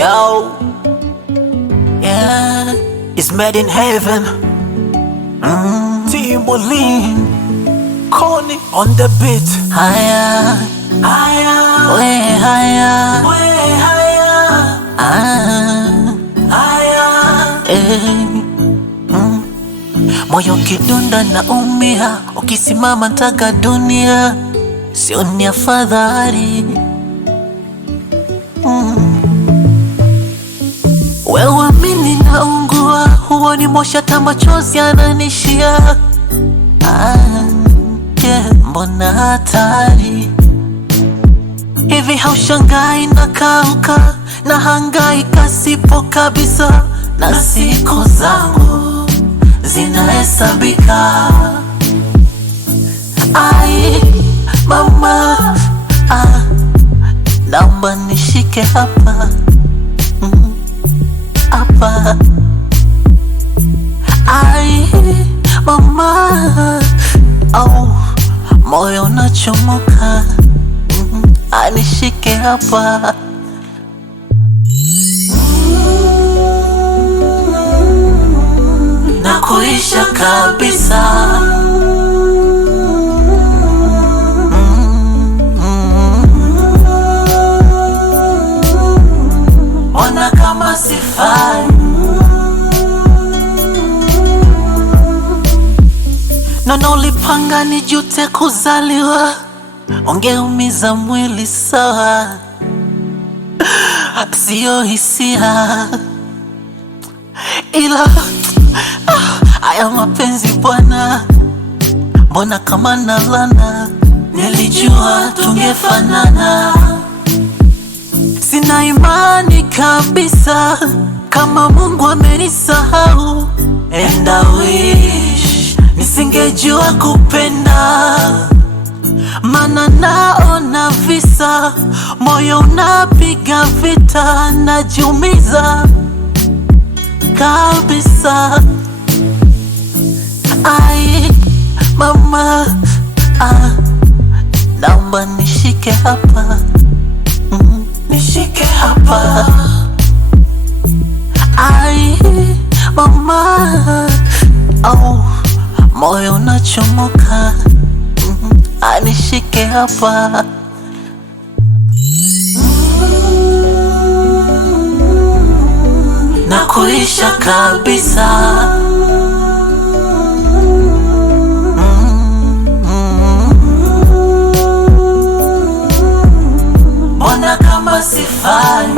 Yo, yeah, it's made in heaven. Timberline, Connie on the beat. Higher, higher, way higher, way higher, higher, Moyo kidunda na umia, ukisimama ntaka dunia, sioni afadhali. Wewe mimi naungua, huoni moshi hata machozi yananishia. Mbona hatari hivi, haushangai na kauka na hangaika sipo kabisa, na siku zangu zinahesabika. Ai mama, naomba nishike hapa hapa. Ai mama, moyo unachomoka, anishike hapa. Na kuisha kabisa. Ona kama sifai. Nono ulipanga nijute kuzaliwa, ungeumiza mwili sawa, sio hisia. Ila haya mapenzi bwana, mbona kama nalana, nilijua tungefanana. Sina imani kabisa kama Mungu amenisahau, and I wish nisingejua kupenda, mana naona visa, moyo unapiga vita, najiumiza kabisa. Ai mama, naomba nishike hapa, nishike hapa. Ai mama, moyo unachomoka, anishike hapa. Na kuisha kabisa. Mbona kama sifai.